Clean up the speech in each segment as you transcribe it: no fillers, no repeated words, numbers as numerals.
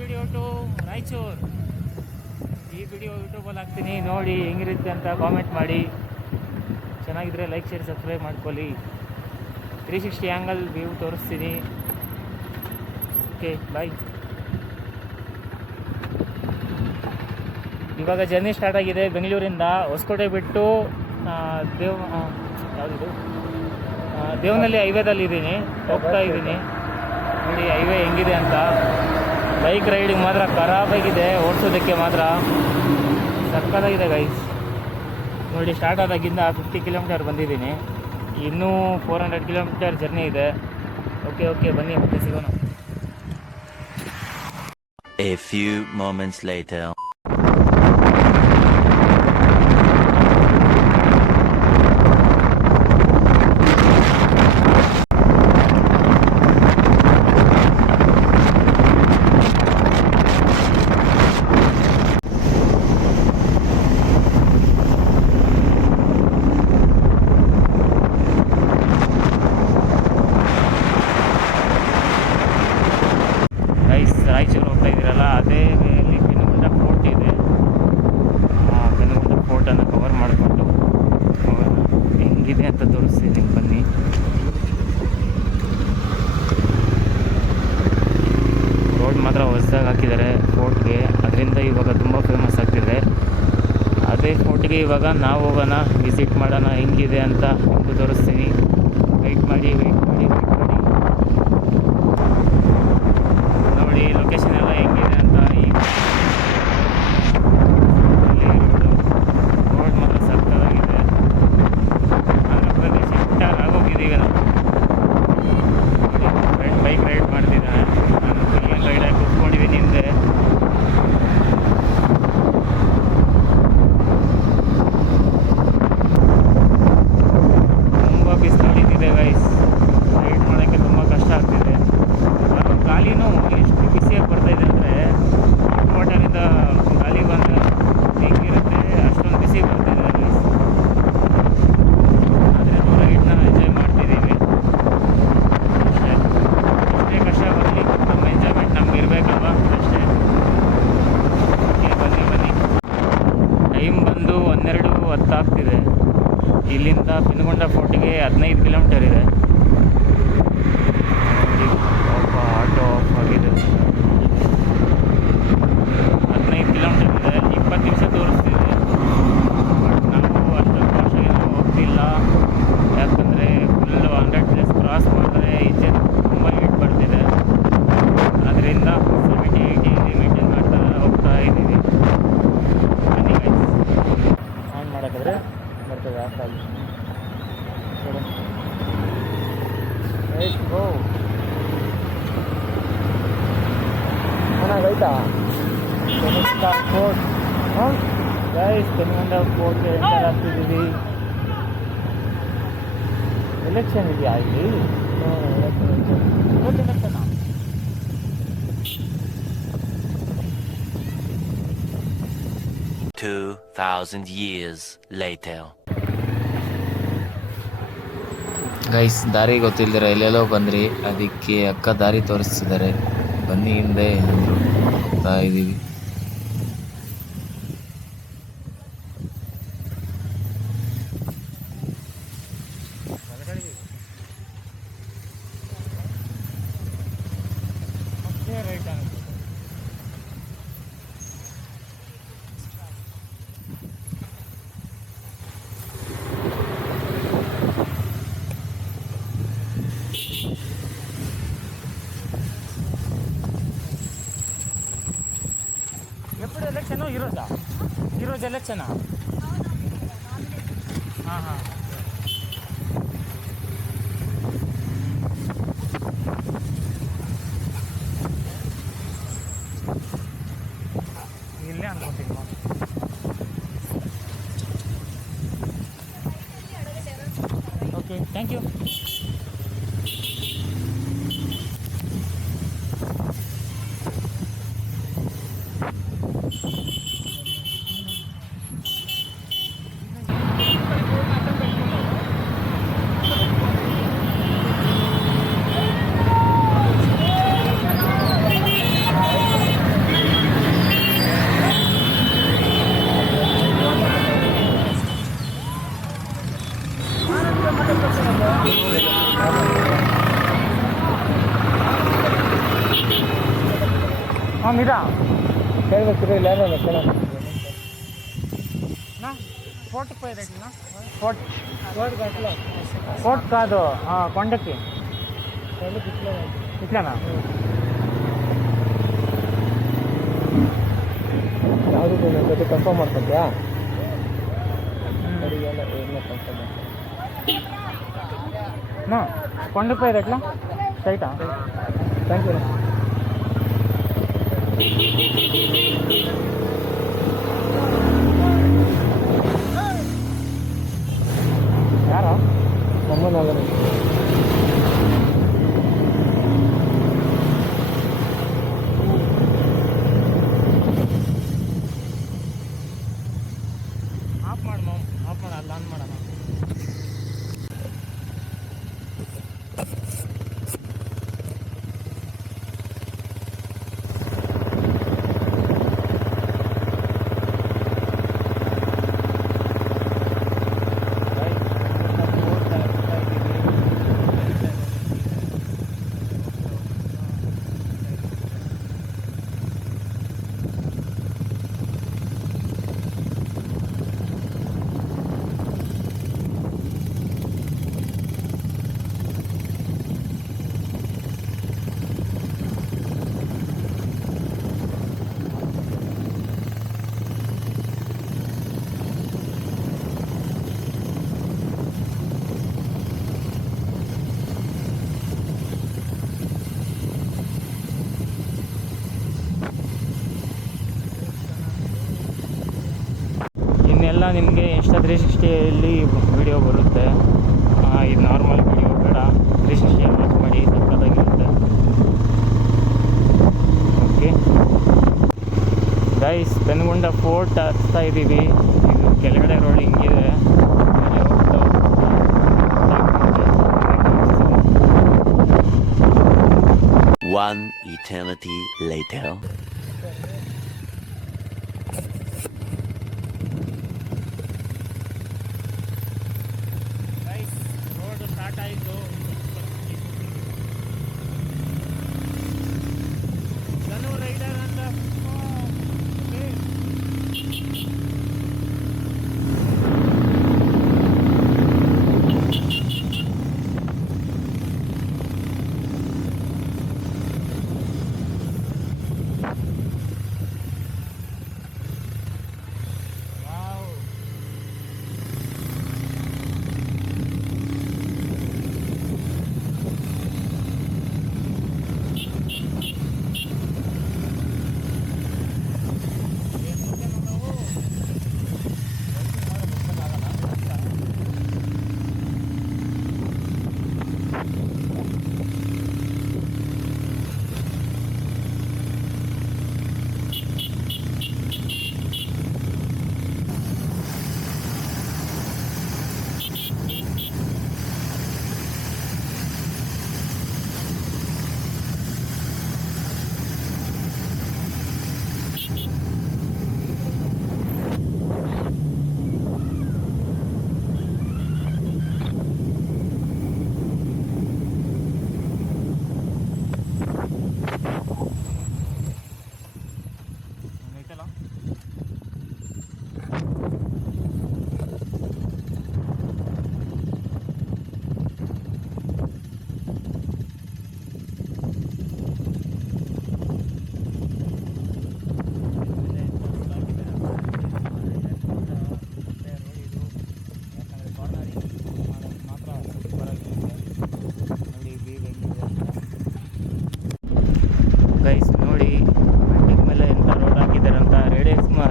Video to Raichur. ಈ video ಯೂಟ್ಯೂಬಲ್ಲಿ ಹಾಕ್ತೀನಿ, ನೋಡಿ ಹೆಂಗಿರುತ್ತೆ ಅಂತ ಕಾಮೆಂಟ್ ಮಾಡಿ. ಚೆನ್ನಾಗಿದ್ರೆ ಲೈಕ್ ಶೇರ್ ಸಬ್ಸ್ಕ್ರೈಬ್ ಮಾಡ್ಕೊಳ್ಳಿ. 360 ಆ್ಯಂಗಲ್ ವ್ಯೂ ತೋರಿಸ್ತೀನಿ. Okay bye. ಇವಾಗ ಜರ್ನಿ ಸ್ಟಾರ್ಟ್ ಆಗಿದೆ. ಬೆಂಗಳೂರಿಂದ ಹೊಸಕೋಟೆ ಬಿಟ್ಟು ಯಾವುದಿದು ದೇವನಹಳ್ಳಿ ಹೈವೇದಲ್ಲಿ ಇದ್ದೀನಿ, ಹೋಗ್ತಾ ಇದ್ದೀನಿ. ನೋಡಿ ಹೈವೇ ಹೆಂಗಿದೆ ಅಂತ. ಬೈಕ್ ರೈಡಿಂಗ್ ಮಾತ್ರ ಖರಾಬಾಗಿದೆ, ಓಡಿಸೋದಕ್ಕೆ ಮಾತ್ರ ಸಕ್ಕತ್ತಾಗಿದೆ ಗೈಸ್. ನೋಡಿ ಸ್ಟಾರ್ಟ್ ಆದಾಗಿಂದ 50 ಕಿಲೋಮೀಟರ್ ಬಂದಿದ್ದೀನಿ, ಇನ್ನೂ 400 ಕಿಲೋಮೀಟರ್ ಜರ್ನಿ ಇದೆ. ಓಕೆ ಬನ್ನಿ ಮತ್ತೆ ಸಿಗೋಣ. A few moments later. Raichur ಹೋಗ್ತಾ ಇದ್ದೀರಲ್ಲ, ಅದೇ ವೇಯಲ್ಲಿ ಪೆನುಗೊಂಡ ಫೋರ್ಟ್ ಇದೆ. ಪೆನುಗೊಂಡ ಫೋರ್ಟನ್ನು ಕವರ್ ಮಾಡಿಕೊಂಡು ಹೆಂಗಿದೆ ಅಂತ ತೋರಿಸ್ತೀನಿ, ಬನ್ನಿ. ರೋಡ್ ಮಾತ್ರ ಹೊಸದಾಗಿ ಹಾಕಿದ್ದಾರೆ ಫೋರ್ಟ್ಗೆ, ಅದರಿಂದ ಇವಾಗ ತುಂಬ ಫೇಮಸ್ ಆಗ್ತಿದೆ. ಅದೇ ಫೋರ್ಟ್ಗೆ ಇವಾಗ ನಾವು ಹೋಗೋಣ, ವಿಸಿಟ್ ಮಾಡೋಣ ಹೆಂಗಿದೆ ಅಂತ ನಿಮಗೂ ತೋರಿಸ್ತೀನಿ. ವೆಯ್ಟ್ ಮಾಡಿ ನೋಡಿ ಲೊಕೇಶನ್ ಎಲ್ಲ ಹೆಂಗಿದೆ ಅಂತ. ಈಗ ರೋಡ್ ಮಾತ್ರ ಸಕ್ಕತ್ತಾಗಿದೆ. ಆಂಧ್ರ ಪ್ರದೇಶ ಶಿಫ್ಟ್ ಆಗೋಗಿದ್ದೀವಿ ನಾವು. ಫ್ರೆಂಡ್ ಬೈಕ್ ರೈಡ್ ಮಾಡ್ತಿದ್ದಾನೆ, ನಾನು ಪಿಲಿಯನ್ ರೈಡಾಗಿ ಕೂತ್ಕೊಂಡಿದ್ದೀನಿ ಹಿಂದೆ. ತುಂಬ ಬಿಸಿಲು ಹೊಡಿತಿದೆ ಗೈಸ್, ರೈಡ್ ಮಾಡೋಕ್ಕೆ ತುಂಬ ಕಷ್ಟ ಆಗ್ತಿದೆ. ಗಾಳಿನೂ ಎಷ್ಟು ಬಿಸಿಯಾಗಿ ಬರ್ತಾಯಿದೆ ಅಂದರೆ, ವಾಟರಿಂದ ಗಾಳಿ ಬಂದರೆ ಹೆಂಗಿರುತ್ತೆ ಅಷ್ಟೊಂದು ಬಿಸಿ ಬರ್ತಾಯಿದೆ ಗೈಸ್. ಆದರೆ ನಾವು ರೈಡ್ನ ಎಂಜಾಯ್ ಮಾಡ್ತಿದ್ದೀವಿ ಅಷ್ಟೇ. ಎಷ್ಟೇ ಕಷ್ಟ ಬರಲಿ ನಮ್ಮ ಎಂಜಾಯ್ಮೆಂಟ್ ನಮ್ಗೆ ಇರಬೇಕಲ್ವ, ಅಷ್ಟೇ. ಬನ್ನಿ. ಟೈಮ್ ಬಂದು 12:10 ಆಗ್ತಿದೆ. ಇಲ್ಲಿಂದ ಪೆನುಗೊಂಡ ಫೋರ್ಟಿಗೆ 15 ಕಿಲೋಮೀಟರ್ ಇದೆ. ಆಟೋ ಆಫ್ ಆಗಿದೆ. 15 ಕಿಲೋಮೀಟರ್ ಇದೆ, 20 ನಿಮಿಷ ತೋರಿಸ್ತಿದೆ. ಬಟ್ ನಾವು ಅಷ್ಟೊಂದು ವರ್ಷಕ್ಕೆ ಹೋಗ್ತಿಲ್ಲ, ಯಾಕಂದರೆ ಫುಲ್ಲು 100 ಪ್ಲಸ್ ಕ್ರಾಸ್ ಮಾಡಿದ್ರೆ ಇಂಜಿನ್ ತುಂಬ ಹೀಟ್ ಬರ್ತಿದೆ. ಅದರಿಂದ 70-80 ಮೇಂಟೈನ್ ಮಾಡ್ತಾ ಹೋಗ್ತಾ ಇದ್ದೀವಿ. ಬನ್ನಿ ಗೈಸ್, ಆನ್ ಮಾಡೋಕ್ಕಾದ್ರೆ ಬರ್ತದೆ ಆಫ್ ಆಗಿ. ಗೋ ಚೆನ್ನಾಗೈತಾ ಪೆನುಗೊಂಡ ಫೋರ್ಟ್. ಗೈಸ್ ಪೆನುಗೊಂಡ ಫೋರ್ಟ್ಗೆ ಎಂಟರ್ ಆಗ್ತಿದ್ದೀವಿ. ಎಲೆಕ್ಷನ್ ಇದೆಯಾ ಇಲ್ಲಿ? Election 2000 years later. ಗೈಸ್ ದಾರಿ ಗೊತ್ತಿಲ್ದಿರ ಎಲ್ಲೆಲ್ಲೋ ಬಂದ್ರಿ, ಅದಕ್ಕೆ ಅಕ್ಕ ದಾರಿ ತೋರಿಸ್ತಿದ್ದಾರೆ, ಬನ್ನಿ ಹಿಂದೆ ಅಂದರು. ಹೋಗ್ತಾ ಇದ್ದೀವಿ. ఎప్పుడు ఎలక్షన్ ఈరోజు ఎలక్షనా? ఇల్లే అనుకుంటున్నాం. Okay thank you. మీరా ಕೇಳ್ಬೇಕು ಇಲ್ಲ ಕೇಳೋಣ ఫోర్ట్ పోయేదట్లా ఫోర్ట్ కాదు కొండకి ఇట్లానా ಯಾವುದು ಜೊತೆ ಕನ್ಫರ್ಮ್ ಮಾಡ್ಕೊತೀಯಾ ಏನು ಕನ್ಫರ್ಮ್ కొండకి పోయేదట్లా స్ట్రైటా ಥ್ಯಾಂಕ್ ಯು ಯಾರೋ ನಮ್ಮನಾಗಲ್ಲ ಆಫ್ ಮಾಡ ಅಲ್ಲ ಆನ್ ಮಾಡೋಣ ಇನ್ನೆಲ್ಲ ನಿಮಗೆ ಇನ್ಸ್ಟಾ 360ಯಲ್ಲಿ ವಿಡಿಯೋ ಬರುತ್ತೆ. ಇದು ನಾರ್ಮಲ್ ವಿಡಿಯೋ ಬೇಡ, 360 ವಾಚ್ ಮಾಡಿ, ಸಕ್ಕತ್ತಾಗಿರುತ್ತೆ. ಓಕೆ ಗೈಸ್, ಪೆನ್ಗೊಂಡ ಫೋರ್ಟ್ ಹತ್ತಾ ಇದ್ದೀವಿ. ಇದು ಕೆಳಗಡೆ ರೋಡ್ ಹಿಂಗಿದೆ, ಅಲ್ಲಿ ಹೋಗ್ತಾ One eternity later. Road start ಆಯಿತು. ಧನು ರೈಡರ್ ಅಂತ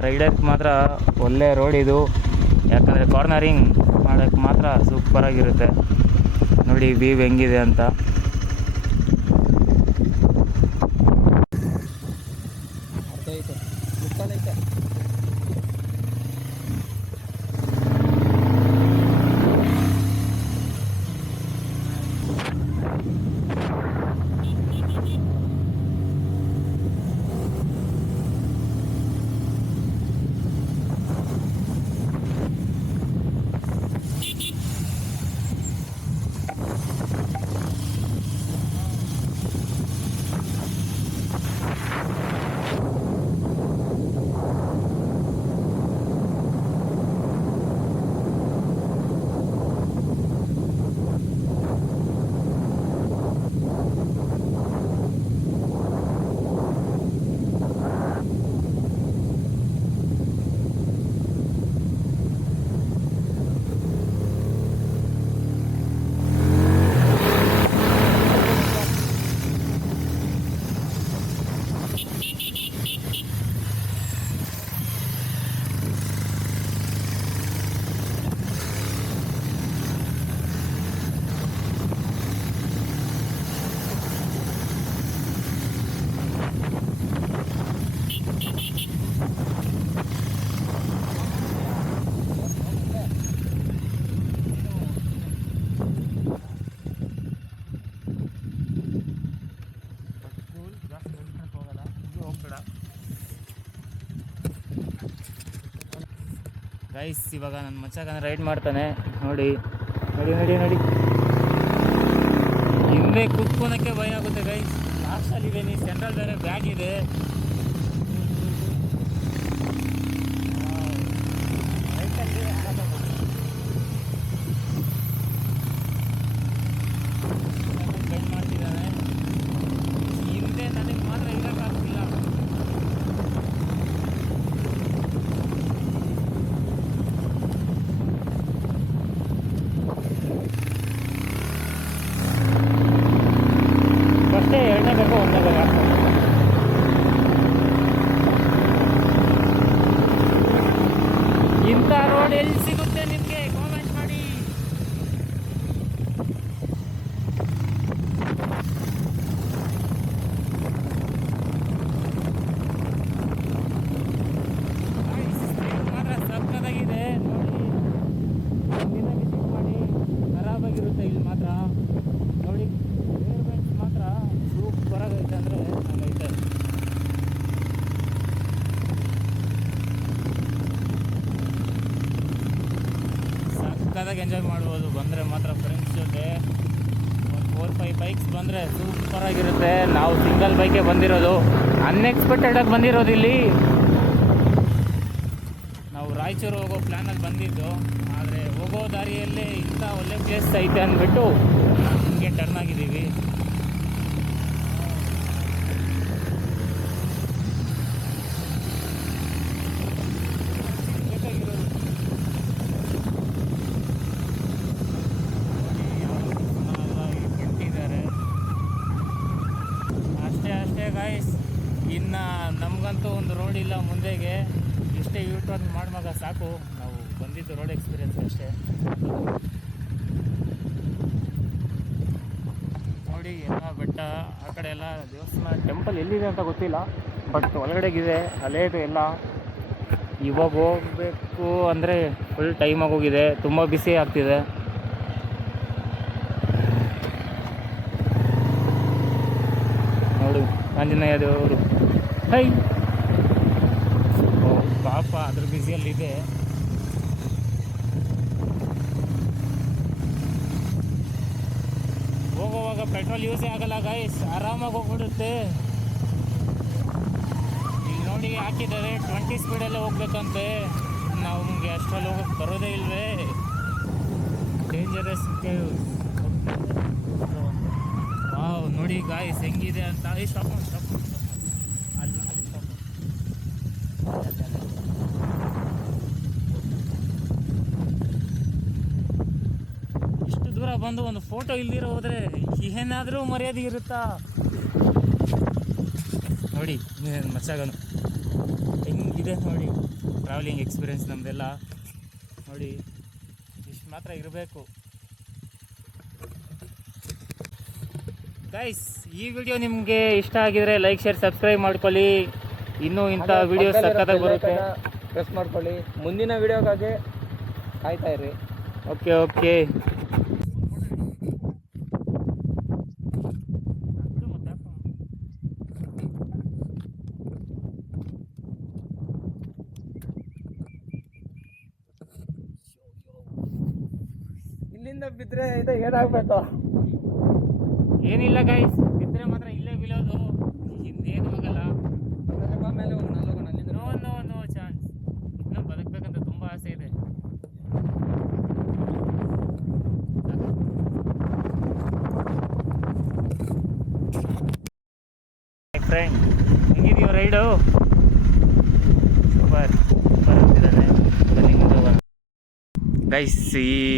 ರೈಡರ್ಸ್ ಮಾತ್ರ ಒಳ್ಳೆ ರೋಡ್ ಇದು. ಯಾಕಂದರೆ ಕಾರ್ನರಿಂಗ್ ಮಾಡೋಕ್ಕೆ ಮಾತ್ರ ಸೂಪರಾಗಿರುತ್ತೆ. ನೋಡಿ ವ್ಯೂ ಹೆಂಗಿದೆ ಅಂತ. ಗೈಸ್ ಇವಾಗ ನನ್ನ ಮಚ್ಚಕನ ರೈಡ್ ಮಾಡ್ತಾನೆ ನೋಡಿ ನೋಡಿ ನೋಡಿ ನೋಡಿ. ಹಿಂದೆ ಕುತ್ಕೊಳಕ್ಕೆ ಭಯ ಆಗುತ್ತೆ ಗೈಸ್. ಲಾಸ್ಟಲ್ಲಿ ಇದೆ, ನೀವು ಸೆಂಟ್ರಲ್ ಬೇರೆ ಬ್ಯಾಗ್ ಇದೆ. ಬೆಂಡ್ ಮಾಡ್ತಿದ್ದಾನೆ. ಹಿಂದೆ ನನಗೆ ಮಾತ್ರ ಇರೋಕ್ಕಾಗ್ತಿಲ್ಲ. ಫಸ್ಟೇ ಎರಡನೇ ಬೇಕು ಒಂದನೇ ಬೇಕು ಹಾಕ್ತಾರೆ. ಇಂಥ ರೋಡ್ ಎಲ್ಲಿ ಸಿಗುತ್ತೆ ನಿಮಗೆ ಕಾಮೆಂಟ್ ಮಾಡಿ. ಮಾತ್ರ ಸಕ್ಕತ್ತಾಗಿದೆ ನೋಡಿ. ಒಂದಿನ ವಿಸಿಟ್ ಮಾಡಿ, ಖರಾಬಾಗಿರುತ್ತೆ ಇಲ್ಲಿ ಮಾತ್ರ ನೋಡಿ. ಏರ್ ಬೆಂಚ್ ಮಾತ್ರ ಸೂಪರ್ ಆಗೈತೆ ಅಂದರೆ ಹಂಗೈತೆ. ಸಕ್ಕತ್ತಾಗಿ ಎಂಜಾಯ್ ಮಾಡ್ಬೋದು ಬಂದರೆ ಮಾತ್ರ ಫ್ರೆಂಡ್ಸ್ ಜೊತೆ. ಒಂದು 4-5 ಬೈಕ್ಸ್ ಬಂದರೆ ಸೂಪರಾಗಿರುತ್ತೆ. ನಾವು ಸಿಂಗಲ್ ಬೈಕೇ ಬಂದಿರೋದು, ಅನ್ಎಕ್ಸ್ಪೆಕ್ಟೆಡಾಗಿ ಬಂದಿರೋದು. ಇಲ್ಲಿ ನಾವು ರಾಯಚೂರು ಹೋಗೋ ಪ್ಲ್ಯಾನಲ್ಲಿ ಬಂದಿದ್ದು, ಆದರೆ ಹೋಗೋ ದಾರಿಯಲ್ಲೇ ಇಂಥ ಒಳ್ಳೆ ಪ್ಲೇಸ್ ಐತೆ ಅಂದ್ಬಿಟ್ಟು ಹಿಂಗೆ ಟರ್ನ್ ಆಗಿದ್ದೀವಿ. ಅಷ್ಟೇ ಗಾಯ್ಸ್. ಇನ್ನು ನಮಗಂತೂ ಒಂದು ರೋಡ್ ಇಲ್ಲ ಮುಂದೆಗೆ. ಇಷ್ಟೇ ಯೂಟರ್ನ್ ಮಾಡುವಾಗ ಸಾಕು. ನಾವು ಬಂದಿದ್ದು ರೋಡ್ ಎಕ್ಸ್ಪೀರಿಯನ್ಸ್ ಅಷ್ಟೇ ನೋಡಿ. ಎಲ್ಲ ಬೆಟ್ಟ, ಆ ಕಡೆ ಎಲ್ಲ ದೇವಸ್ಥಾನ, ಟೆಂಪಲ್ ಎಲ್ಲಿದೆ ಅಂತ ಗೊತ್ತಿಲ್ಲ, ಬಟ್ ಒಳಗಡೆಗಿದೆ ಅಲ್ಲೇದು ಎಲ್ಲ. ಇವಾಗ ಹೋಗಬೇಕು ಅಂದರೆ ಫುಲ್ ಟೈಮ್ ಆಗೋಗಿದೆ, ತುಂಬ ಬಿಸಿ ಆಗ್ತಿದೆ. ನೋಡು ಆಂಜನೇಯ ದೇವರು. ಹೈ ಓ ಪಾಪ ಅದ್ರ ಬ್ಯುಸಿಯಲ್ಲಿದೆ. ಹೋಗುವಾಗ ಪೆಟ್ರೋಲ್ ಯೂಸೇ ಆಗಲ್ಲ ಗೈಸ್, ಆರಾಮಾಗಿ ಹೋಗ್ಬಿಡುತ್ತೆ. ಇಲ್ಲಿ ನೋಡಿ ಹಾಕಿದ್ದಾರೆ 20 ಸ್ಪೀಡಲ್ಲೇ ಹೋಗ್ಬೇಕಂತೆ. ನಮಗೆ ಅಷ್ಟರಲ್ಲಿ ಹೋಗೋಕ್ಕೆ ಬರೋದೇ ಇಲ್ವೇ. ಡೇಂಜರಸ್ ವಾವ್ ನೋಡಿ ಗಾಯ್ಸ್ ಹೆಂಗಿದೆ ಅಂತ. ಸ್ಟಾಪ್ ಸ್ಟಾಪ್ ಅಲ್ಲಿ ಸ್ಟಾಪ್. ಇಷ್ಟು ದೂರ ಬಂದು ಒಂದು ಫೋಟೋ ಇಲ್ದಿರೋ ಹೋದರೆ ಏನಾದರೂ ಮರ್ಯಾದೆ ಇರುತ್ತಾ ನೋಡಿ. ಮಚ್ಚಾಗನು ಹೆಂಗಿದೆ ನೋಡಿ. ಟ್ರಾವೆಲಿಂಗ್ ಎಕ್ಸ್ಪೀರಿಯೆನ್ಸ್ ನಮ್ಮದೆಲ್ಲ ನೋಡಿ, ಇಷ್ಟು ಮಾತ್ರ ಇರಬೇಕು ಗೈಸ್. ಈ ವಿಡಿಯೋ ನಿಮಗೆ ಇಷ್ಟ ಆಗಿದ್ರೆ ಲೈಕ್, ಶೇರ್, ಸಬ್ಸ್ಕ್ರೈಬ್ ಮಾಡ್ಕೊಳ್ಳಿ. ಇನ್ನೂ ಇಂಥ ವಿಡಿಯೋ ಸಕ್ಕತ್ತಾಗಿ ಬರುತ್ತೆ. ಪ್ರೆಸ್ ಮಾಡ್ಕೊಳ್ಳಿ. ಮುಂದಿನ ವಿಡಿಯೋಗಾಗಿ ಕಾಯ್ತಾ ಇರಿ. Okay okay. ಇಲ್ಲಿಂದ ಬಿದ್ದರೆ ಇದು ಏನಾಗಬೇಕು? ಏನಿಲ್ಲ ಗೈಸ್, ಬಿದ್ದರೆ ಮಾತ್ರ ಇಲ್ಲೇ ಬೀಳೋದು, ಹಿಂದೇನು ಆಗಲ್ಲ. ಮೇಲೆ ನೋ ನೋ ನೋ ಚಾನ್ಸ್. ಇನ್ನೂ ಬದುಕಬೇಕಂತ ತುಂಬ ಆಸೆ ಇದೆ. ಫ್ರೆಂಡ್ ಹೆಂಗಿದೆಯೋ ರೈಡು? ಸೂಪರ್ ಸೂಪರ್ ಅಂತಿದ್ದಾನೆ. ಬನ್ನಿ ಮುಂದೆ ಹೋಗೋಣ ಗೈಸ್.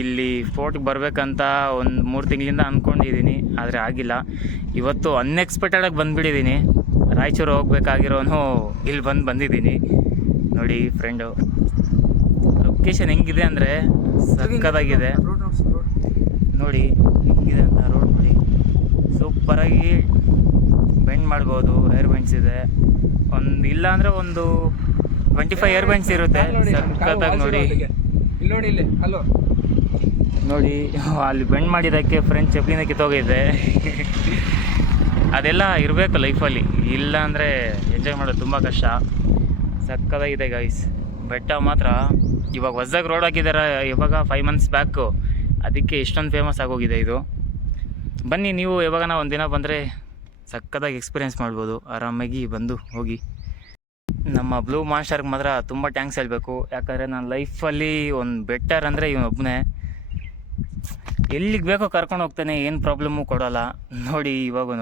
ಇಲ್ಲಿ ಫೋರ್ಟ್ಗೆ ಬರಬೇಕಂತ ಒಂದು 3 ತಿಂಗಳಿಂದ ಅಂದ್ಕೊಂಡಿದ್ದೀನಿ, ಆದರೆ ಆಗಿಲ್ಲ. ಇವತ್ತು ಅನ್ಎಕ್ಸ್ಪೆಕ್ಟೆಡಾಗಿ ಬಂದುಬಿಟ್ಟಿದ್ದೀನಿ. ರಾಯಚೂರು ಹೋಗ್ಬೇಕಾಗಿರೋನು ಇಲ್ಲಿ ಬಂದಿದ್ದೀನಿ ನೋಡಿ. ಫ್ರೆಂಡು ಲೊಕೇಶನ್ ಹೆಂಗಿದೆ ಅಂದರೆ ಸಕ್ಕತ್ತಾಗಿದೆ ನೋಡಿ. ಹೆಂಗಿದೆ ಅಂತ ರೋಡ್ ನೋಡಿ, ಸೂಪರಾಗಿ ಬೆಂಡ್ ಮಾಡ್ಬೋದು. ಏರ್ ಬೆಂಡ್ಸ್ ಇದೆ, ಒಂದು ಇಲ್ಲ ಅಂದರೆ ಒಂದು 25 ಏರ್ ಬೆಂಡ್ಸ್ ಇರುತ್ತೆ. ಸಕ್ಕತ್ತಾಗಿ ನೋಡಿ. ನೋಡಿ ಇಲ್ಲಿ ಹಲೋ ನೋಡಿ ಅಲ್ಲಿ ಬೆಂಡ್ ಮಾಡಿದ್ದಕ್ಕೆ ಫ್ರೆಂಡ್ ಚಪ್ಲಿನ ಕಿತ್ತೋಗಿದೆ. ಅದೆಲ್ಲ ಇರಬೇಕು ಲೈಫಲ್ಲಿ, ಇಲ್ಲ ಅಂದರೆ ಎಂಜಾಯ್ ಮಾಡೋದು ತುಂಬ ಕಷ್ಟ. ಸಕ್ಕತ್ತಾಗಿದೆ ಗೈಸ್. ಬೆಟ್ಟ ಮಾತ್ರ ಇವಾಗ ಹೊಸ್ದಾಗಿ ರೋಡ್ ಹಾಕಿದ್ದಾರೆ ಇವಾಗ 5 months ಬ್ಯಾಕು, ಅದಕ್ಕೆ ಇಷ್ಟೊಂದು ಫೇಮಸ್ ಆಗೋಗಿದೆ ಇದು. ಬನ್ನಿ ನೀವು ಯಾವಾಗನ ಒಂದಿನ ಬಂದರೆ ಸಕ್ಕತ್ತಾಗಿ ಎಕ್ಸ್ಪೀರಿಯೆನ್ಸ್ ಮಾಡ್ಬೋದು. ಆರಾಮಾಗಿ ಬಂದು ಹೋಗಿ. ನಮ್ಮ ಬ್ಲೂ ಮಾಸ್ಟರ್ಗೆ ಮಾತ್ರ ತುಂಬ ಟ್ಯಾಂಕ್ಸ್ ಹೇಳಬೇಕು. ಯಾಕಂದರೆ ನನ್ನ ಲೈಫಲ್ಲಿ ಒಂದು ಬೆಟರ್ ಅಂದರೆ ಇವನೊಬ್ಬನೇ. ಎಲ್ಲಿಗೆ ಬೇಕೋ ಕರ್ಕೊಂಡು ಹೋಗ್ತಾನೆ, ಏನು ಪ್ರಾಬ್ಲಮ್ಮು ಕೊಡೋಲ್ಲ. ನೋಡಿ ಇವಾಗೂ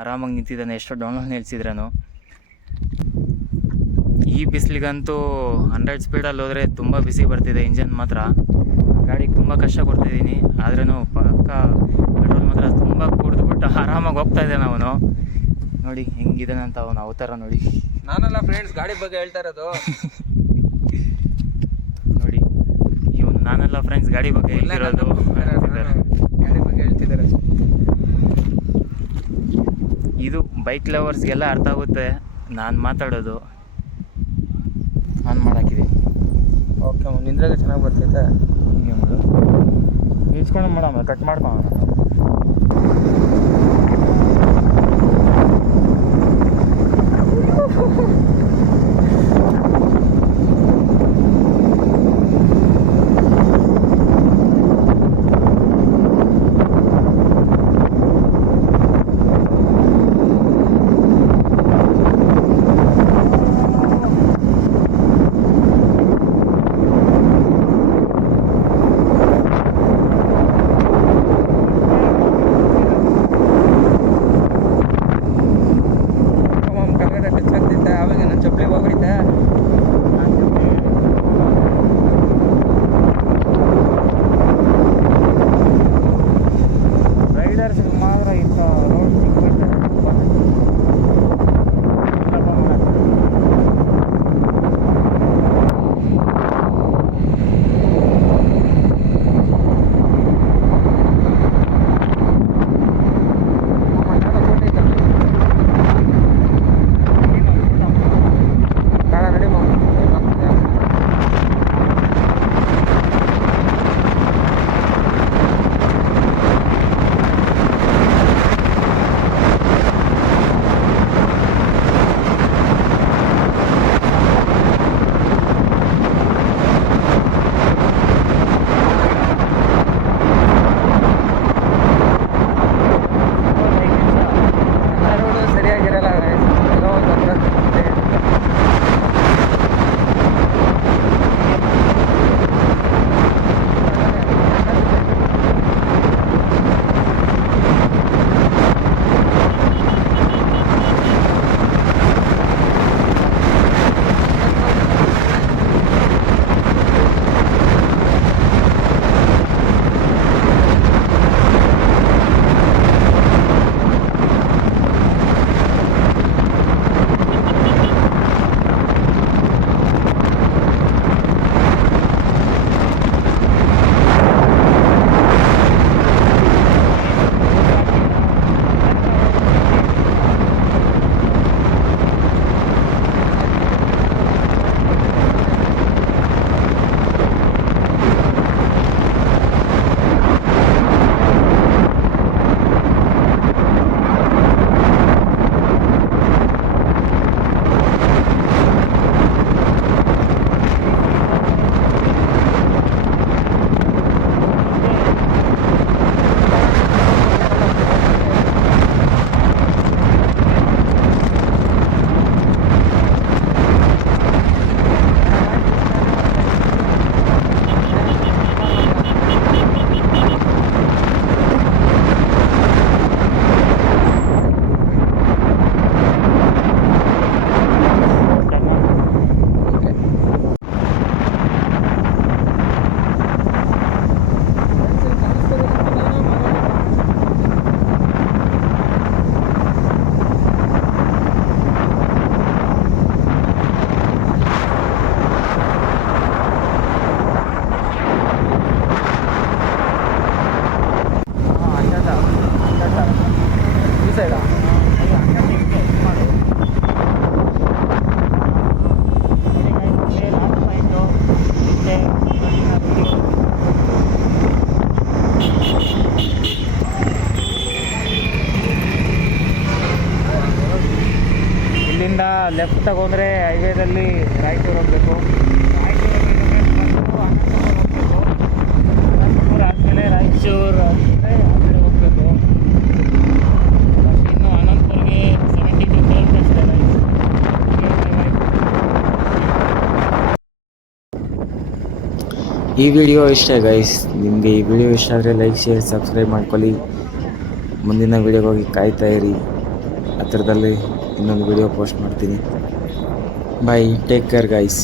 ಆರಾಮಾಗಿ ನಿಂತಿದ್ದಾನೆ, ಎಷ್ಟೋ ಡೌನ್ಲೋಡ್ ನಿಲ್ಸಿದ್ರೂ. ಈ ಬಿಸಿಲಿಗಂತೂ 100 ಸ್ಪೀಡಲ್ಲಿ ಹೋದರೆ ತುಂಬ ಬಿಸಿ ಬರ್ತಿದೆ. ಇಂಜನ್ ಮಾತ್ರ ಗಾಡಿಗೆ ತುಂಬ ಕಷ್ಟ ಕೊಡ್ತಿದ್ದೀನಿ. ಆದ್ರೂ ಪಕ್ಕ ಪೆಟ್ರೋಲ್ ಮಾತ್ರ ತುಂಬ ಕುಡಿದ್ಬಿಟ್ಟು ಆರಾಮಾಗಿ ಹೋಗ್ತಾ ಇದ್ದಾನೆ ಅವನು. ನೋಡಿ ಹೆಂಗಿದ್ದಾನೆ ಅಂತ ಅವನು ಅವತಾರ ನೋಡಿ. ನಾನಲ್ಲ ಫ್ರೆಂಡ್ಸ್ ಗಾಡಿ ಬಗ್ಗೆ ಹೇಳ್ತಾ ಇರೋದು. ನೋಡಿ ಇವನು ನಾನೆಲ್ಲ ಫ್ರೆಂಡ್ಸ್ ಗಾಡಿ ಬಗ್ಗೆ ಹೇಳ್ತಿರೋದು. ಗಾಡಿ ಬಗ್ಗೆ ಹೇಳ್ತಿದ್ದಾರೆ. ಇದು ಬೈಕ್ ಲವರ್ಸ್ಗೆಲ್ಲ ಅರ್ಥ ಆಗುತ್ತೆ ನಾನು ಮಾತಾಡೋದು. ಆನ್ ಮಾಡಾಕಿದ್ದೀನಿ. ಓಕೆ ನಿಂದ್ರಾಗ ಚೆನ್ನಾಗಿ ಬರ್ತೈತೆ. ಹಿಂಗೆ ಮಾಡು, ನಿಲ್ಸ್ಕೊಂಡು ಮಾಡಮ್ಮ, ಕಟ್ ಮಾಡ್ಕೊಳ್ಳೋಣ. ಲೆಫ್ಟ್ ತಗೊಂಡ್ರೆ ಹೈವೇದಲ್ಲಿ ರೈಟ್ ಹೋಗಬೇಕು. ಅನಂತಪುರ ಆದಮೇಲೆ ರಾಯಚೂರು ಆದಮೇಲೆ ಆ ಕಡೆ ಹೋಗ್ಬೇಕು. ಇನ್ನು ಅನಂತಪುರ್ಗೆ 72 ಕಿಲೋಮೀಟರ್ಸ್ ಇದೆ guys. ಈ ವಿಡಿಯೋ ಇಷ್ಟ ಗೈಸ್. ನಿಮಗೆ ಈ ವಿಡಿಯೋ ಇಷ್ಟ ಆದರೆ ಲೈಕ್ ಶೇರ್ ಸಬ್ಸ್ಕ್ರೈಬ್ ಮಾಡ್ಕೊಳ್ಳಿ. ಮುಂದಿನ ವಿಡಿಯೋಗಾಗಿ ಕಾಯ್ತಾ ಇರಿ. ಹತ್ತಿರದಲ್ಲಿ ಇನ್ನೊಂದು ವಿಡಿಯೋ ಪೋಸ್ಟ್ ಮಾಡ್ತೀನಿ. ಬಾಯ್, ಟೇಕ್ ಕೇರ್ ಗೈಸ್.